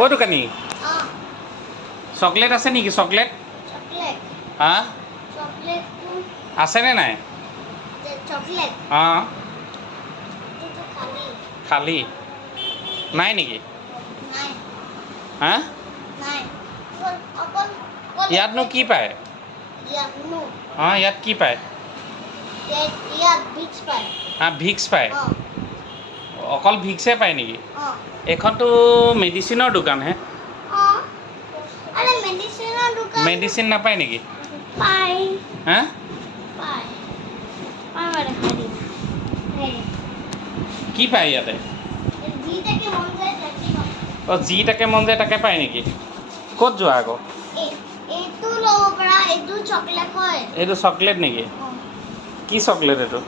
অ' দোকানী অ', চকলেট আছে নেকি চকলেট চকলেট হা চকলেটটো আছেনে নাই চকলেট অঁ এইটো খালি খালী নাই নেকি নাই হা নাই অকল ইয়াতনো কি পায় ইয়াত নো অঁ ইয়াত কি পায় ইয়াত বিচ পায় ভিক্স পায় অ', অকল ভিক্সে পায় নেকি অ', এইখনতো মেডিচিনৰ দোকানহে অ', আৰে মেডিচিনৰ দোকান মেডিচিন নাপায় নেকি পায় হা পায় মানে খালি কি পায় ইয়াতে যিটাকে মন যায় তাকে পায় অঁ যিটাকে মন যায় তাকে পায় নেকি ক'ত যোৱা আকৌ এইটো ল'ব পাৰা এইটো চকলেট হয় এইটো চকলেট নেকি অ'। কি চকলেট এইটো